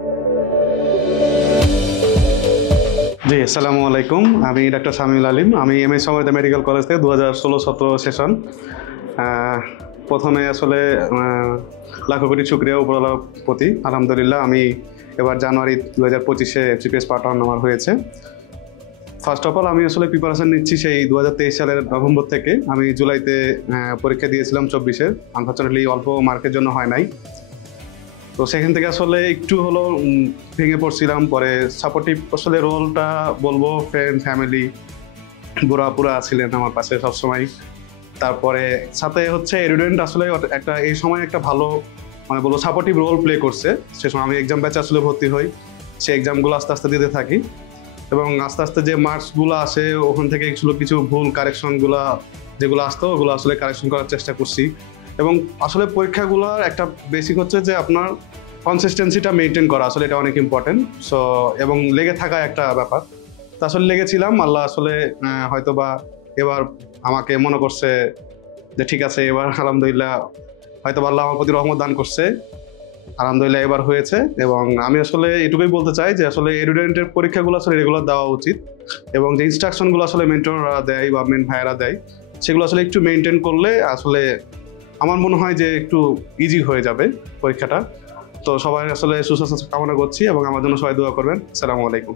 জি, আসসালামু আলাইকুম। আমি ডাক্তার শামিউল আলিম। আমি এমএস সমৃদ্ধ মেডিকেল কলেজ থেকে 2016-17 সেশন। প্রথমে আসলে লাখো কোটি শুকরিয়া উপরওয়ালার প্রতি। আলহামদুলিল্লাহ আমি এবার জানুয়ারি 2025-এ এফজিপিএস পার্ট 1 আমার হয়েছে। ফার্স্ট অফ অল আমি আসলে প্রিপারেশন নিচ্ছি সেই 2023 সালের নভেম্বর থেকে। আমি জুলাইতে পরীক্ষা দিয়েছিলাম 24-এর। আনফরচুনেটলি অল্প মার্কের জন্য হয় নাই। তো সেখান থেকে আসলে একটু হলো ভেঙে পড়ছিলাম। পরে সাপোর্টিভ আসলে রোলটা বলবো ফ্রেন্ড ফ্যামিলি পুরা ছিলেন আমার পাশে সবসময়। তারপরে সাথে হচ্ছে এরুডেন্ট আসলে একটা এই সময় একটা ভালো মানে বলবো সাপোর্টিভ রোল প্লে করছে। সে সময় আমি এক্সাম ব্যাচে আসলে ভর্তি হই, সেই এক্সামগুলো আস্তে আস্তে দিতে থাকি এবং আস্তে আস্তে যে মার্কসগুলো আসে ওখান থেকে কিছু ভুল কারেকশনগুলো যেগুলো আসতো ওগুলো আসলে কারেকশন করার চেষ্টা করছি। এবং আসলে পরীক্ষাগুলোর একটা বেসিক হচ্ছে যে আপনার কনসিস্টেন্সিটা মেনটেন করা, আসলে এটা অনেক ইম্পর্টেন্ট। সো এবং লেগে থাকা একটা ব্যাপার। তা আসলে লেগেছিলাম, আল্লাহ আসলে হয়তো বা এবার আমাকে মনে করছে যে ঠিক আছে এবার আলহামদুলিল্লাহ হয়তো আল্লাহ আমার প্রতি রহমত দান করছে। আলহামদুলিল্লাহ এবার হয়েছে। এবং আমি আসলে এটুকুই বলতে চাই যে আসলে এডুডেন্টের পরীক্ষাগুলো আসলে রেগুলার দেওয়া উচিত এবং যে ইনস্ট্রাকশনগুলো আসলে মেন্টররা দেয় বা মেন ভাইয়েরা দেয় সেগুলো আসলে একটু মেনটেন করলে আসলে আমার মনে হয় যে একটু ইজি হয়ে যাবে পরীক্ষাটা। তো সবাই আসলে সুস্বাস্থ্য কামনা করছি এবং আমার জন্য সবাই দোয়া করবেন। আসসালামু আলাইকুম।